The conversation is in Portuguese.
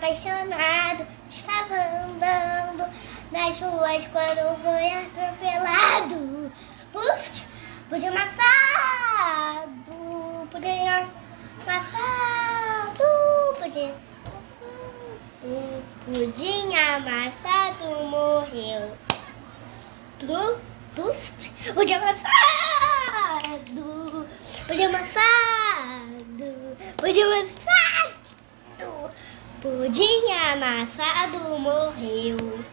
apaixonado, estava andando nas ruas quando foi atropelado. Puf, pudim amassado, pudim amassado, pudim amassado morreu. Puf, pudim amassado, pudim amassado, pudim amassado. Pudim amassado morreu.